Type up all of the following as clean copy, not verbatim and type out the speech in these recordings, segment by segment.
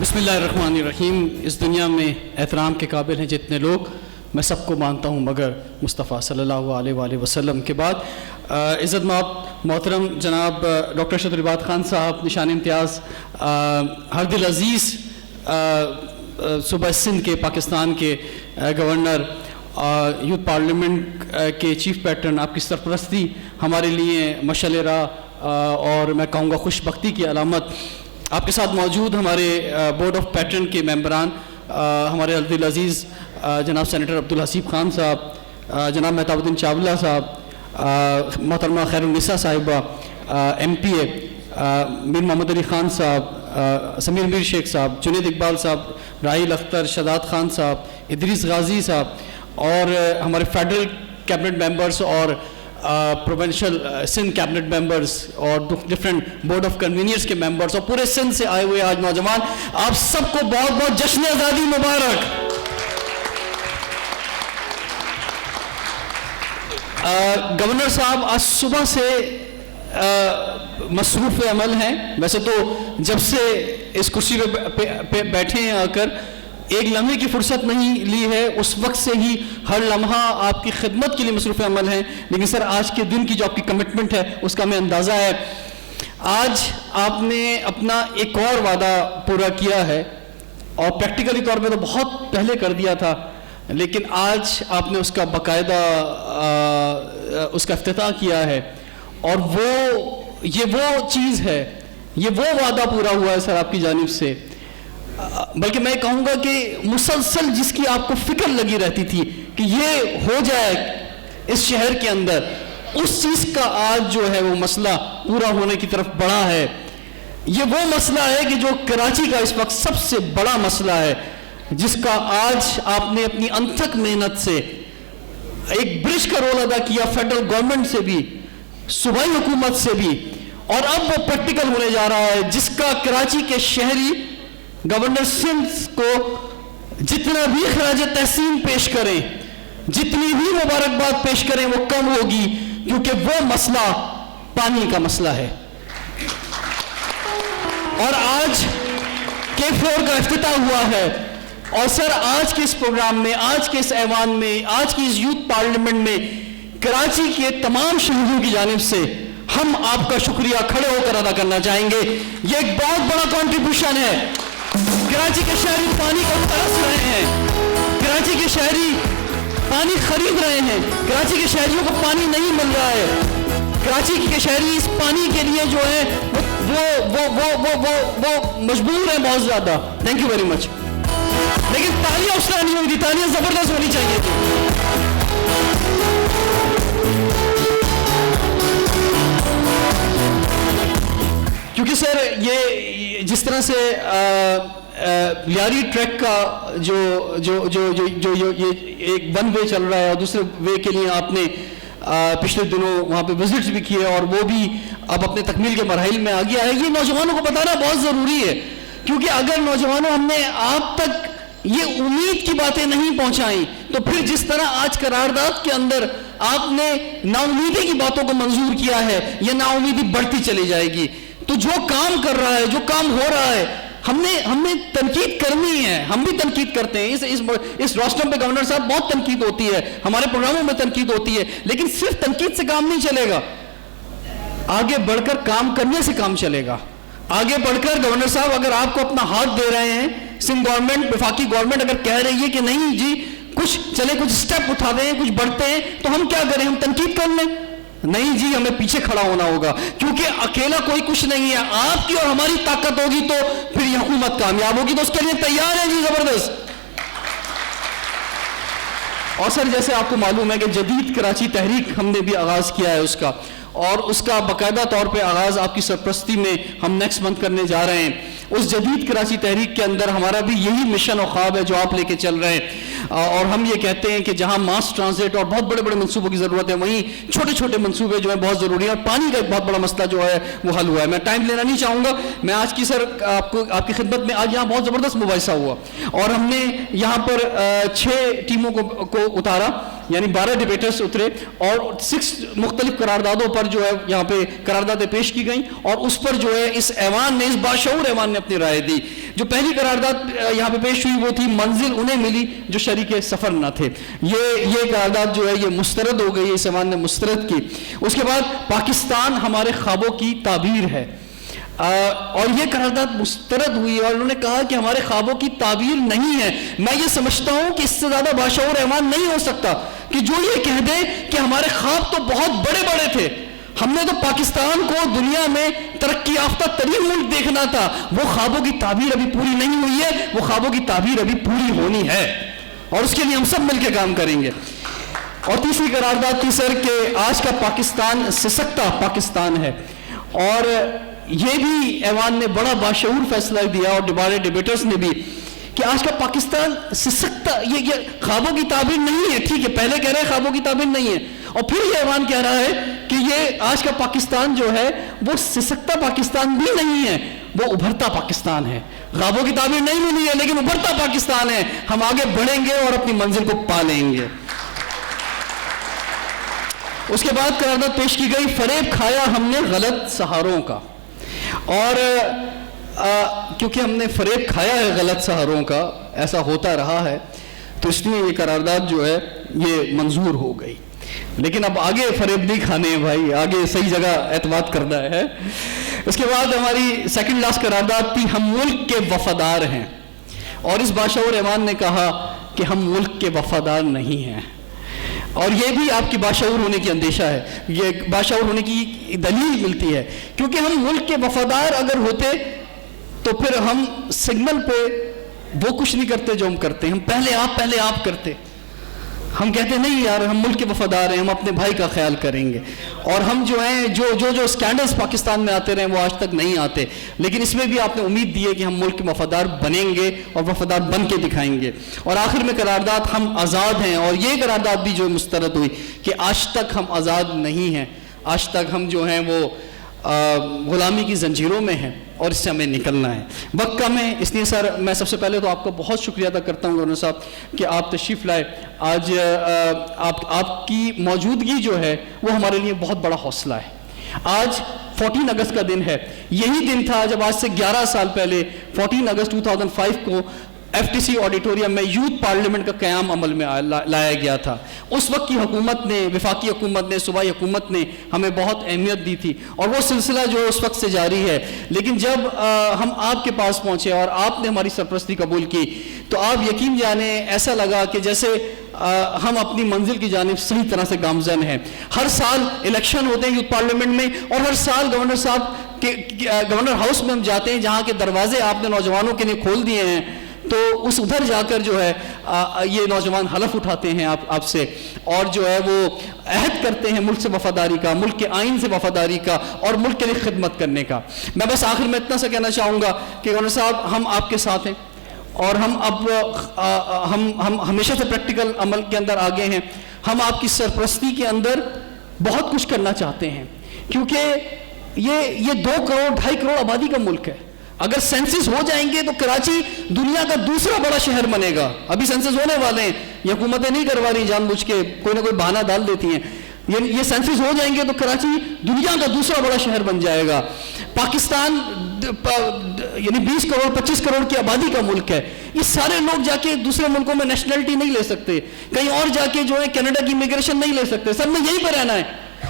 بسم اللہ الرحمن الرحیم. اس دنیا میں احترام کے قابل ہیں جتنے لوگ، میں سب کو مانتا ہوں مگر مصطفیٰ صلی اللہ علیہ وآلہ وسلم کے بعد. عزت مآب محترم جناب ڈاکٹر ارشد العباد خان صاحب، نشان امتیاز ہردل عزیز، صوبہ سندھ کے پاکستان کے گورنر، یوتھ پارلیمنٹ کے چیف پیٹرن، آپ کی سرپرستی ہمارے لیے مشعل راہ اور میں کہوں گا خوش بختی کی علامت. آپ کے ساتھ موجود ہمارے بورڈ آف پیٹرن کے ممبران، ہمارے ہردل عزیز جناب سینیٹر عبدالحسیب خان صاحب، جناب مہتاب الدین چاولہ صاحب، محترمہ خیر النساء صاحبہ، ایم پی اے میر محمد علی خان صاحب، سمیر میر شیخ صاحب، جنید اقبال صاحب، راحیل اختر، شاداب خان صاحب، ادریس غازی صاحب، اور ہمارے فیڈرل کیبنٹ ممبرز اور پروونشل سندھ کیبنٹ ممبرز اور ڈفرینٹ بورڈ آف کنوینئرز کے ممبرز اور پورے سندھ سے آئے ہوئے آج نوجوان، آپ سب کو بہت بہت جشن آزادی مبارک. گورنر صاحب آج صبح سے مصروف عمل ہیں. ویسے تو جب سے اس کرسی پہ بیٹھے ہیں آ کر ایک لمحے کی فرصت نہیں لی ہے، اس وقت سے ہی ہر لمحہ آپ کی خدمت کے لیے مصروف عمل ہیں. لیکن سر آج کے دن کی جو آپ کی کمٹمنٹ ہے اس کا ہمیں اندازہ ہے. آج آپ نے اپنا ایک اور وعدہ پورا کیا ہے، اور پریکٹیکلی طور پہ تو بہت پہلے کر دیا تھا، لیکن آج آپ نے اس کا باقاعدہ اس کا افتتاح کیا ہے. اور یہ وہ چیز ہے، یہ وہ وعدہ پورا ہوا ہے سر آپ کی جانب سے. بلکہ میں کہوں گا کہ مسلسل جس کی آپ کو فکر لگی رہتی تھی کہ یہ ہو جائے اس شہر کے اندر، اس چیز کا آج جو ہے وہ مسئلہ پورا ہونے کی طرف بڑھا ہے. یہ وہ مسئلہ ہے کہ جو کراچی کا اس وقت سب سے بڑا مسئلہ ہے، جس کا آج آپ نے اپنی انتھک محنت سے ایک برج کا رول ادا کیا، فیڈرل گورنمنٹ سے بھی، صوبائی حکومت سے بھی، اور اب وہ پریکٹیکل ہونے جا رہا ہے، جس کا کراچی کے شہری گورنر سندھ کو جتنا بھی خراج تحسین پیش کریں، جتنی بھی مبارکباد پیش کریں وہ کم ہوگی، کیونکہ وہ مسئلہ پانی کا مسئلہ ہے. اور آج K4 کا افتتاح ہوا ہے، اور سر آج کے اس پروگرام میں، آج کے اس ایوان میں، آج کی اس یوتھ پارلیمنٹ میں کراچی کے تمام شہریوں کی جانب سے ہم آپ کا شکریہ کھڑے ہو کر ادا کرنا چاہیں گے. یہ ایک بہت بڑا کنٹریبیوشن ہے. کراچی کے شہری پانی کو ترس رہے ہیں، کراچی کے شہری پانی خرید رہے ہیں، کراچی کے شہریوں کو پانی نہیں مل رہا ہے، کراچی کے شہری اس پانی کے لیے جو ہے وہ مجبور ہیں بہت زیادہ. Thank you very much. لیکن تالیاں اس طرح نہیں ہوئی تھی، تالیاں زبردست ہونی چاہیے تھی. کیونکہ سر یہ جس طرح سے لیاری ٹریک کا جو ایک ون وے چل رہا ہے، اور دوسرے وے کے لیے آپ نے پچھلے دنوں وہاں پہ وزٹس بھی کیے، اور وہ بھی اب اپنے تکمیل کے مراحل میں آ گیا ہے. یہ نوجوانوں کو بتانا بہت ضروری ہے، کیونکہ اگر نوجوانوں ہم نے آپ تک یہ امید کی باتیں نہیں پہنچائیں تو پھر جس طرح آج قرارداد کے اندر آپ نے نا امیدی کی باتوں کو منظور کیا ہے، یہ نا امیدی بڑھتی چلی جائے گی. تو جو کام کر رہا ہے، جو کام ہو رہا ہے، ہم نے تنقید کرنی ہے. ہم بھی تنقید کرتے ہیں. اس روسٹر پہ گورنر صاحب بہت تنقید ہوتی ہے، ہمارے پروگراموں میں تنقید ہوتی ہے، لیکن صرف تنقید سے کام نہیں چلے گا. آگے بڑھ کر کام کرنے سے کام چلے گا. آگے بڑھ کر گورنر صاحب اگر آپ کو اپنا ہاتھ دے رہے ہیں، سندھ گورنمنٹ، وفاقی گورنمنٹ اگر کہہ رہی ہے کہ نہیں جی کچھ سٹیپ اٹھا دیں، کچھ بڑھتے ہیں، تو ہم کیا کریں؟ ہم تنقید کر لیں؟ نہیں جی، ہمیں پیچھے کھڑا ہونا ہوگا، کیونکہ اکیلا کوئی کچھ نہیں ہے. آپ کی اور ہماری طاقت ہوگی تو پھر یہ حکومت کامیاب ہوگی. تو اس کے لیے تیار ہے جی، زبردست. اور سر جیسے آپ کو معلوم ہے کہ جدید کراچی تحریک ہم نے بھی آغاز کیا ہے اس کا، اور اس کا باقاعدہ طور پہ آغاز آپ کی سرپرستی میں ہم نیکسٹ منتھ کرنے جا رہے ہیں. اس جدید کراچی تحریک کے اندر ہمارا بھی یہی مشن و خواب ہے جو آپ لے کے چل رہے ہیں. اور ہم یہ کہتے ہیں کہ جہاں ماس ٹرانزٹ اور بہت بڑے بڑے منصوبوں کی ضرورت ہے، وہیں چھوٹے چھوٹے منصوبے جو ہیں بہت ضروری ہیں. اور پانی کا ایک بہت بڑا مسئلہ جو ہے وہ حل ہوا ہے. میں ٹائم لینا نہیں چاہوں گا. میں آج کی سر آپ کی خدمت میں آج یہاں بہت زبردست مباحثہ ہوا، اور ہم نے یہاں پر 6 ٹیموں کو اتارا، یعنی 12 ڈیبیٹرز اترے، اور 6 مختلف قراردادوں پر جو ہے یہاں پہ قراردادیں پیش کی گئیں، اور اس پر جو ہے اس ایوان نے، اس باشعور ایوان نے اپنی رائے دی. جو پہلی قرارداد یہاں پہ پیش ہوئی وہ تھی منزل انہیں ملی جو شریک سفر نہ تھے. یہ قرارداد جو ہے یہ مسترد ہو گئی, اس ایوان نے مسترد کی. اس کے بعد پاکستان ہمارے خوابوں کی تعبیر ہے, اور یہ قرارداد مسترد ہوئی اور انہوں نے کہا کہ ہمارے خوابوں کی تعبیر نہیں ہے. میں یہ سمجھتا ہوں کہ اس سے زیادہ باشعور ایوان نہیں ہو سکتا کہ جو یہ کہہ دے کہ ہمارے خواب تو بہت بڑے بڑے تھے, ہم نے تو پاکستان کو دنیا میں ترقی یافتہ ترین ملک دیکھنا تھا, وہ خوابوں کی تعبیر ابھی پوری نہیں ہوئی ہے, وہ خوابوں کی تعبیر ابھی پوری ہونی ہے, اور اس کے لیے ہم سب مل کے کام کریں گے. اور تیسری قرارداد تھی سر کہ آج کا پاکستان سسکتا پاکستان ہے, اور یہ بھی ایوان نے بڑا باشعور فیصلہ دیا اور ڈیبیٹرز نے بھی کہ آج کا پاکستان سسکتا, یہ خوابوں کی تعبیر نہیں ہے, ٹھیک ہے پہلے کہہ رہے ہیں خوابوں کی تعبیر نہیں ہے, اور پھر یہ ایوان کہہ رہا ہے کہ یہ آج کا پاکستان جو ہے وہ سسکتا پاکستان بھی نہیں ہے, وہ ابھرتا پاکستان ہے. خوابوں کی تعبیر نہیں ملی ہے لیکن ابھرتا پاکستان ہے, ہم آگے بڑھیں گے اور اپنی منزل کو پا لیں گے. اس کے بعد قرارداد پیش کی گئی فریب کھایا ہم نے غلط سہاروں کا, اور کیونکہ ہم نے فریب کھایا ہے غلط سہاروں کا, ایسا ہوتا رہا ہے, تو اس لیے یہ قرارداد جو ہے یہ منظور ہو گئی. لیکن اب آگے فریب نہیں کھانے ہیں بھائی, آگے صحیح جگہ اعتماد کرنا ہے. اس کے بعد ہماری سیکنڈ لاسٹ قرارداد تھی ہم ملک کے وفادار ہیں, اور اس باشعور ایوان نے کہا کہ ہم ملک کے وفادار نہیں ہیں, اور یہ بھی آپ کی باشعور ہونے کی اندیشہ ہے, یہ باشعور ہونے کی دلیل ملتی ہے, کیونکہ ہم ملک کے وفادار اگر ہوتے تو پھر ہم سگنل پہ وہ کچھ نہیں کرتے جو ہم کرتے ہیں, ہم پہلے آپ کرتے. ہم کہتے نہیں یار ہم ملک کے وفادار ہیں, ہم اپنے بھائی کا خیال کریں گے, اور ہم جو ہیں جو سکینڈلز پاکستان میں آتے رہے وہ آج تک نہیں آتے, لیکن اس میں بھی آپ نے امید دی ہے کہ ہم ملک کے وفادار بنیں گے اور وفادار بن کے دکھائیں گے. اور آخر میں قرارداد ہم آزاد ہیں, اور یہ قرارداد بھی جو مسترد ہوئی کہ آج تک ہم آزاد نہیں ہیں, آج تک ہم جو ہیں وہ غلامی کی زنجیروں میں ہیں, اور اس سے ہمیں نکلنا ہے. وقت کم ہے, اس لیے سر میں سب سے پہلے تو آپ کا بہت شکریہ ادا کرتا ہوں گورنر صاحب کہ آپ تشریف لائے. آج آپ کی موجودگی جو ہے وہ ہمارے لیے بہت بڑا حوصلہ ہے. آج 14 اگست کا دن ہے, یہی دن تھا جب آج سے 11 سال پہلے 14 اگست 2005 کو FTC آڈیٹوریم میں یوتھ پارلیمنٹ کا قیام عمل میں لایا گیا تھا. اس وقت کی حکومت نے, وفاقی حکومت نے, صوبائی حکومت نے ہمیں بہت اہمیت دی تھی, اور وہ سلسلہ جو اس وقت سے جاری ہے. لیکن جب ہم آپ کے پاس پہنچے اور آپ نے ہماری سرپرستی قبول کی تو آپ یقین جانیں ایسا لگا کہ جیسے ہم اپنی منزل کی جانب صحیح طرح سے گامزن ہیں. ہر سال الیکشن ہوتے ہیں یوتھ پارلیمنٹ میں, اور ہر سال گورنر صاحب کے گورنر ہاؤس میں ہم جاتے ہیں جہاں کے دروازے آپ نے نوجوانوں کے لیے کھول دیے ہیں, تو اس ادھر جا کر جو ہے یہ نوجوان حلف اٹھاتے ہیں آپ سے, اور جو ہے وہ عہد کرتے ہیں ملک سے وفاداری کا, ملک کے آئین سے وفاداری کا, اور ملک کے لیے خدمت کرنے کا. میں بس آخر میں اتنا سا کہنا چاہوں گا کہ گورنر صاحب ہم آپ کے ساتھ ہیں, اور ہم ہمیشہ سے پریکٹیکل عمل کے اندر آگے ہیں. ہم آپ کی سرپرستی کے اندر بہت کچھ کرنا چاہتے ہیں, کیونکہ یہ 2 کروڑ 2.5 کروڑ آبادی کا ملک ہے. اگر سینسس ہو جائیں گے تو کراچی دنیا کا دوسرا بڑا شہر بنے گا. ابھی سینسس ہونے والے ہیں, یہ حکومتیں نہیں کروا رہی جان بوجھ کے, کوئی نہ کوئی بہانہ ڈال دیتی ہیں. یہ سینسس ہو جائیں گے تو کراچی دنیا کا دوسرا بڑا شہر بن جائے گا. پاکستان یعنی 20 کروڑ 25 کروڑ کی آبادی کا ملک ہے. یہ سارے لوگ جا کے دوسرے ملکوں میں نیشنلٹی نہیں لے سکتے, کہیں اور جا کے جو ہے کینیڈا کی امیگریشن نہیں لے سکتے. سب میں یہیں پہ رہنا ہے,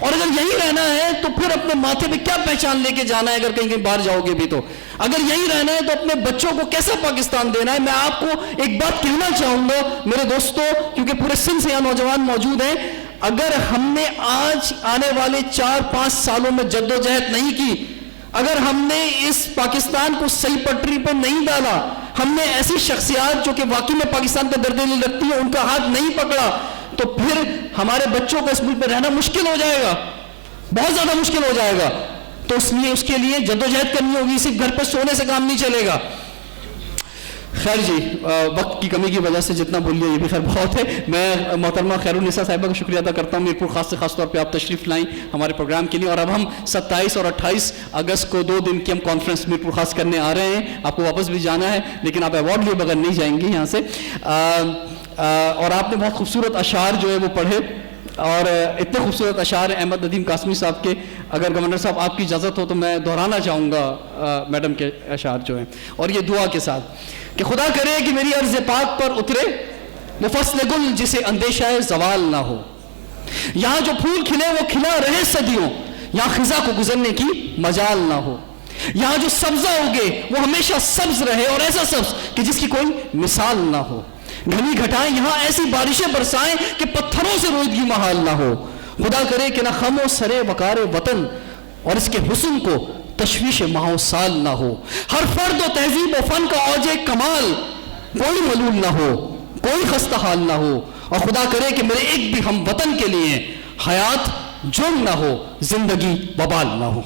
اور اگر یہی رہنا ہے تو پھر اپنے ماتھے پہ کیا پہچان لے کے جانا ہے اگر کہیں باہر جاؤ گے بھی. تو اگر یہی رہنا ہے تو اپنے بچوں کو کیسا پاکستان دینا ہے. میں آپ کو ایک بات کہنا چاہوں گا میرے دوستو, کیونکہ پورے سندھ سے یہاں نوجوان موجود ہیں, اگر ہم نے آج آنے والے 4-5 سالوں میں جدوجہد نہیں کی, اگر ہم نے اس پاکستان کو صحیح پٹری پہ نہیں ڈالا, ہم نے ایسی شخصیات جو کہ واقعی میں پاکستان کا درد دل رکھتی ہے ان کا ہاتھ نہیں پکڑا, تو پھر ہمارے بچوں کو اس ملک پہ رہنا مشکل ہو جائے گا, بہت زیادہ مشکل ہو جائے گا. تو اس کے لیے جدوجہد کرنی ہوگی, صرف گھر پہ سونے سے کام نہیں چلے گا. خیر جی, وقت کی کمی کی وجہ سے جتنا بول لیا یہ بھی خیر بہت ہے. میں محترمہ خیرالنساء صاحبہ کا شکریہ ادا کرتا ہوں, میرپور خاص سے خاص طور پہ آپ تشریف لائیں ہمارے پروگرام کے لیے. اور اب ہم 27 اور 28 اگست کو 2 دن کی ہم کانفرنس میرپور خاص کرنے آ رہے ہیں. آپ کو واپس بھی جانا ہے, لیکن آپ ایوارڈ لیے بغیر نہیں جائیں گے یہاں سے. اور آپ نے بہت خوبصورت اشعار جو ہے وہ پڑھے, اور اتنے خوبصورت اشعار ہیں احمد ندیم قاسمی صاحب کے. اگر گورنر صاحب آپ کی اجازت ہو تو میں دہرانا چاہوں گا میڈم کے اشعار جو ہیں, اور یہ دعا کے ساتھ کہ خدا کرے کہ میری عرض پاک پر اترے وہ فصل گل جسے اندیشہ زوال نہ ہو. یہاں جو پھول کھلے وہ کھلا رہے صدیوں, یہاں خزاں کو گزرنے کی مجال نہ ہو. یہاں جو سبزہ اگے وہ ہمیشہ سبز رہے, اور ایسا سبز کہ جس کی کوئی مثال نہ ہو. گھنی گھٹائیں یہاں ایسی بارشیں برسائیں کہ پتھروں سے رویدگی محال نہ ہو. خدا کرے کہ نہ خم و سرے وقار وطن اور اس کے حسن کو تشویش ماہ و سال نہ ہو. ہر فرد و تہذیب و فن کا اوج کمال, کوئی ملول نہ ہو, کوئی خستہ حال نہ ہو. اور خدا کرے کہ میرے ایک بھی ہم وطن کے لیے حیات جرم نہ ہو, زندگی وبال نہ ہو.